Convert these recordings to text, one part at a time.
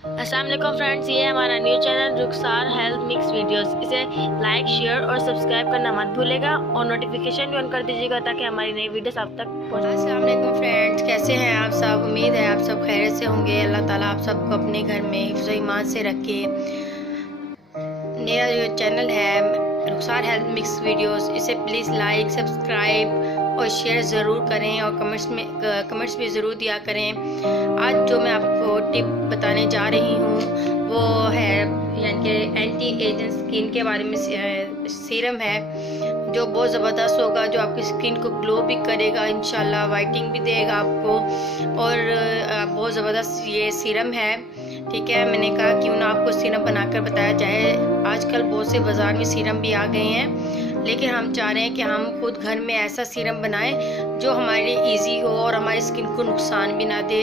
अस्सलाम वालेकुम फ्रेंड्स, ये है हमारा न्यू चैनल रुखसार हेल्थ मिक्स वीडियोस। इसे लाइक, शेयर और सब्सक्राइब करना मत भूलेगा और नोटिफिकेशन भी ऑन कर दीजिएगा ताकि हमारी नई वीडियोस आप तक पहुंचे। अस्सलाम वालेकुम फ्रेंड्स, कैसे हैं आप सब। उम्मीद है आप सब खैरियत से होंगे। अल्लाह ताला आप सबको अपने घर में हिफ्ज़ ईमान से रखे। मेरा जो चैनल है रुखसार हेल्थ मिक्स वीडियोस, इसे प्लीज़ लाइक, सब्सक्राइब और शेयर ज़रूर करें और कमेंट्स भी ज़रूर दिया करें। आज जो मैं आपको टिप बताने जा रही हूँ वो है यानी कि एंटी एजिंग स्किन के बारे में सीरम है जो बहुत ज़बरदस्त होगा, जो आपकी स्किन को ग्लो भी करेगा, इंशाल्लाह वाइटनिंग भी देगा आपको। और बहुत ज़बरदस्त ये सीरम है, ठीक है। मैंने कहा क्यों ना आपको सीरम बनाकर बताया जाए। आजकल बहुत से बाज़ार में सीरम भी आ गए हैं, लेकिन हम चाह रहे हैं कि हम खुद घर में ऐसा सीरम बनाएं जो हमारे लिए ईजी हो और हमारी स्किन को नुकसान भी ना दे,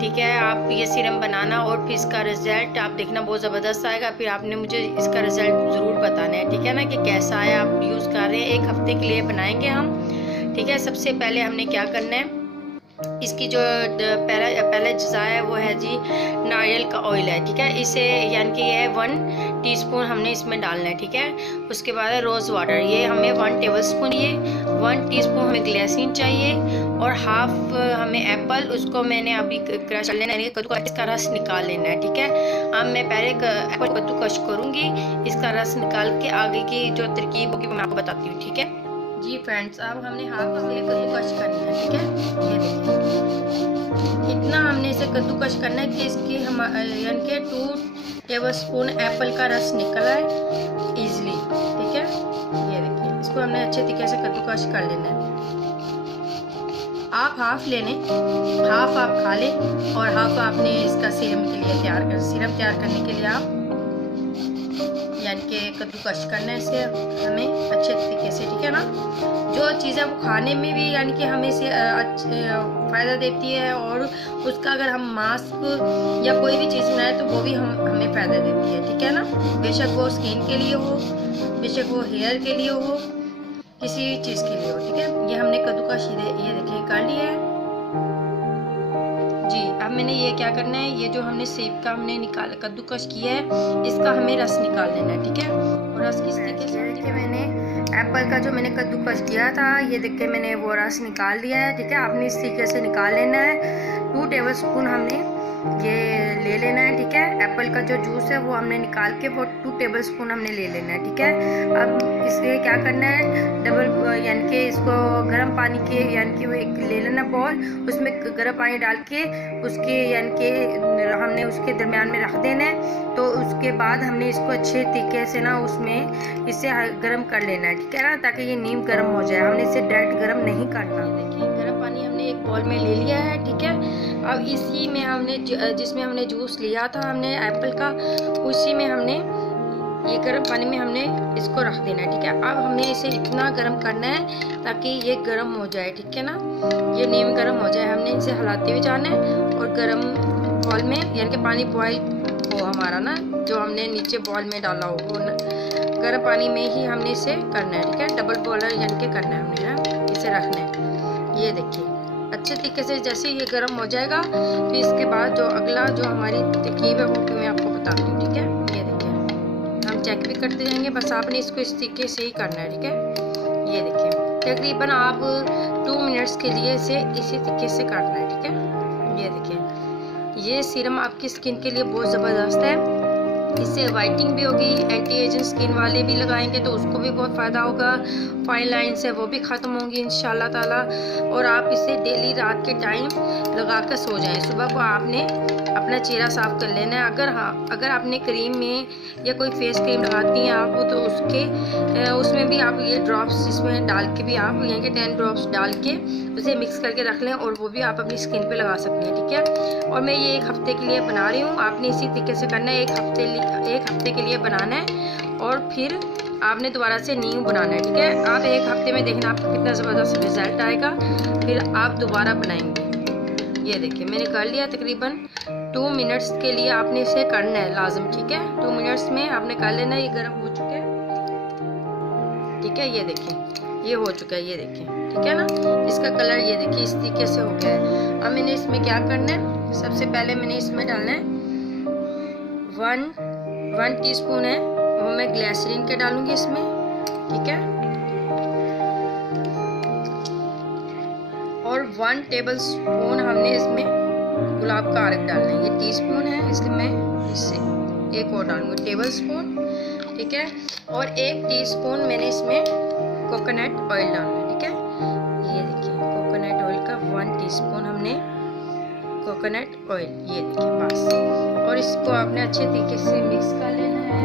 ठीक है। आप ये सीरम बनाना और फिर इसका रिज़ल्ट आप देखना बहुत ज़बरदस्त आएगा। फिर आपने मुझे इसका रिज़ल्ट ज़रूर बताना है, ठीक है ना, कि कैसा है आप यूज़ कर रहे हैं। 1 हफ्ते के लिए बनाएंगे हम, ठीक है। सबसे पहले हमने क्या करना है, इसकी जो पहला अज्जा है वो है जी नारियल का ऑयल है, ठीक है। इसे यानी कि ये 1 टीस्पून हमने इसमें डालना है, ठीक है। उसके बाद है रोज़ वाटर, ये हमें 1 टेबलस्पून, ये 1 टीस्पून हमें ग्लिसरीन चाहिए और हाफ हमें एप्पल, उसको मैंने अभी क्रश कर लेना है, कद्दूकस इसका रस निकाल लेना है, ठीक है। अब मैं पहले एप्पल कद्दूकस करूँगी, इसका रस निकाल के आगे की जो तरकीब होगी मैं आपको बताती हूँ, ठीक है जी फ्रेंड्स। अब हमने हाफ से कद्दूकस करना है, ठीक है। ये देखिए इतना हमने इसे कद्दूकस करना है कि इसकी हम यानी कि 2 टेबलस्पून एप्पल का रस निकला है इजीली, ठीक है। ये देखिए इसको हमने अच्छे तरीके से कद्दूकस कर लेना है। आप हाफ ले लें, हाफ आप खा लें और हाफ आपने इसका सीरम के लिए सीरम तैयार करने के लिए आप यानी कि कद्दूकस करना है इसे हमें अच्छे तरीके से, ठीक है ना। जो चीज़ें वो खाने में भी यानी कि हमें से फ़ायदा देती है और उसका अगर हम मास्क या कोई भी चीज़ बनाए तो वो भी हमें फ़ायदा देती है, ठीक है ना। बेशक वो स्किन के लिए हो, बेशक वो हेयर के लिए हो, किसी भी चीज़ के लिए हो, ठीक है। ये हमने कद्दूकस ये देखिए कर लिया है जी। अब मैंने ये क्या करना है, ये जो हमने सेब का हमने कद्दूकस किया है इसका हमें रस निकाल लेना है, ठीक है। और रस किस तरीके से, देखिए मैंने एप्पल का जो मैंने कद्दूकस किया था, ये देखिए मैंने वो रस निकाल दिया है, ठीक है। आपने इस तरीके से निकाल लेना है। 2 टेबलस्पून हमने ये ले लेना है, ठीक है। एप्पल का जो जूस है वो हमने निकाल के वो 2 टेबलस्पून हमने ले लेना है, ठीक है। अब इसलिए क्या करना है, डबल यानी कि इसको गर्म पानी के यानी कि वो एक ले लेना बॉल, उसमें गर्म पानी डाल के उसके यानी कि हमने उसके दरमियान में रख देना है। तो उसके बाद हमने इसको अच्छे तरीके से ना उसमें इसे गर्म कर लेना है, ठीक है ना, ताकि ये नीम गर्म हो जाए। हमने इसे डायरेक्ट गर्म नहीं करना। देखिए गर्म पानी हमने एक बॉल में ले लिया है, ठीक है। अब इसी में हमने जिसमें हमने जूस लिया था हमने एप्पल का, उसी में हमने ये गर्म पानी में हमने इसको रख देना है, ठीक है। अब हमने इसे इतना गर्म करना है ताकि ये गर्म हो जाए, ठीक है ना, ये नीम गर्म हो जाए। हमने इसे हिलाते हुए जाना है और गर्म बॉल में यानी कि पानी बॉयल हो हमारा ना, जो हमने नीचे बॉल में डाला हो वो गर्म पानी में ही हमने इसे करना है, ठीक है। डबल बॉलर यानी कि करना है हमने ना, इसे रखना है। ये देखिए अच्छे तरीके से जैसे ये गर्म हो जाएगा फिर इसके बाद जो अगला जो हमारी तरकीब है वो मैं आपको बताती हूँ, ठीक है। ये देखिए हम चेक भी करते जाएंगे, बस आपने इसको इस तरीके से ही करना है, ठीक है। ये देखिए तकरीबन आप 2 मिनट्स के लिए इसे इसी तरीके से करना है, ठीक है। ये देखिए ये सीरम आपकी स्किन के लिए बहुत ज़बरदस्त है, इससे वाइटनिंग भी होगी। एंटी एजिंग स्किन वाले भी लगाएंगे तो उसको भी बहुत फ़ायदा होगा। फाइन लाइन्स है वो भी ख़त्म होंगी इंशाल्लाह ताला। और आप इसे डेली रात के टाइम लगा कर सो जाएं। सुबह को आपने अपना चेहरा साफ़ कर लेना है। अगर आपने क्रीम में या कोई फेस क्रीम लगाती हैं आप तो उसमें भी आप ये ड्रॉप्स इसमें डाल के भी आप यानी कि 10 ड्रॉप्स डाल के उसे मिक्स करके रख लें और वो भी आप अपनी स्किन पे लगा सकते हैं, ठीक है। और मैं ये 1 हफ्ते के लिए बना रही हूँ, आपने इसी तरीके से करना है। 1 हफ्ते के लिए बनाना है और फिर आपने दोबारा से न्यू बनाना है, ठीक है। आप 1 हफ्ते में देखना आपको कितना ज़बरदस्त रिजल्ट आएगा, फिर आप दोबारा बनाएंगे। ये देखिए मैंने कर लिया तकरीबन 2 मिनट्स के लिए आपने इसे करना है लाजम, ठीक है। 2 मिनट्स में आपने कर लेना है। ये गर्म हो चुके हैं, ठीक है। ये देखिए ये हो चुका है, ये देखिए, ठीक है ना। इसका कलर ये देखिए इस तरीके से हो गया है। अब मैंने इसमें क्या करना है, सबसे पहले मैंने इसमें डालना है वन टीस्पून है वो मैं ग्लिसरीन के डालूंगी इसमें, ठीक है। और 1 टेबलस्पून हमने इसमें गुलाब का अर्क डालना है। ये टीस्पून है इसलिए मैं इससे एक और डालूंगी टेबलस्पून, ठीक है। और 1 टीस्पून मैंने इसमें कोकोनट ऑयल डालना है, ठीक है। ये देखिए कोकोनट ऑयल का 1 टीस्पून हमने कोकोनट ऑयल, ये देखिए बस। और इसको आपने अच्छे तरीके से मिक्स कर लेना है।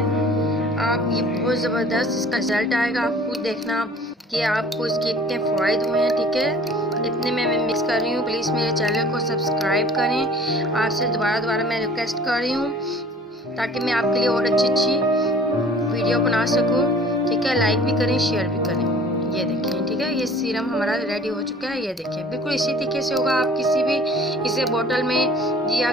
आप ये बहुत ज़बरदस्त इसका रिजल्ट आएगा, आप खुद देखना कि आपको इसके इतने फ़ायदे हुए हैं, ठीक है। इतने में मैं मिक्स कर रही हूँ। प्लीज़ मेरे चैनल को सब्सक्राइब करें। आपसे दोबारा मैं रिक्वेस्ट कर रही हूँ ताकि मैं आपके लिए और अच्छी वीडियो बना सकूँ, ठीक है। लाइक भी करें, शेयर भी करें। ये देखिए, ठीक है। ये सीरम हमारा रेडी हो चुका है। ये देखिए बिल्कुल इसी तरीके से होगा। आप किसी भी इसे बोतल में या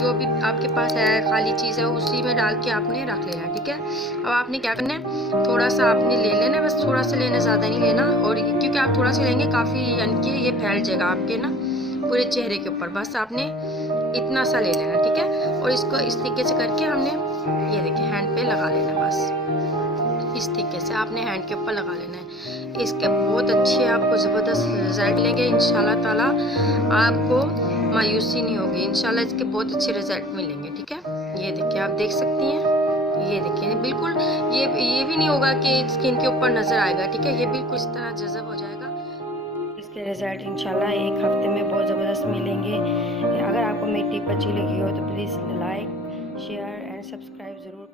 जो भी आपके पास है खाली चीज़ है उसी में डाल के आपने रख लेना, ठीक है। अब आपने क्या करना है, थोड़ा सा आपने ले लेना, बस थोड़ा सा लेना, ज़्यादा नहीं लेना। और क्योंकि आप थोड़ा सा लेंगे काफ़ी, यानी कि ये फैल जाएगा आपके ना पूरे चेहरे के ऊपर। बस आपने इतना सा ले लेना, ठीक है। और इसको इस तरीके से करके हमने ये देखिए हैंड पे लगा लेना। बस इस तरीके से आपने हैंड के ऊपर लगा लेना है। इसके बहुत अच्छे आपको ज़बरदस्त रिजल्ट लेंगे इंशाल्लाह ताला। आपको मायूसी नहीं होगी इंशाल्लाह, इसके बहुत अच्छे रिजल्ट मिलेंगे, ठीक है। ये देखिए आप देख सकती हैं, ये देखिए बिल्कुल ये भी नहीं होगा कि स्किन के ऊपर नज़र आएगा, ठीक है। ये बिल्कुल इस तरह जज़ब हो जाएगा। इसके रिजल्ट इंशाल्लाह 1 हफ्ते में बहुत ज़बरदस्त मिलेंगे। अगर आपको मेरी टिप अच्छी लगी हो तो please like, share and subscribe ज़रूर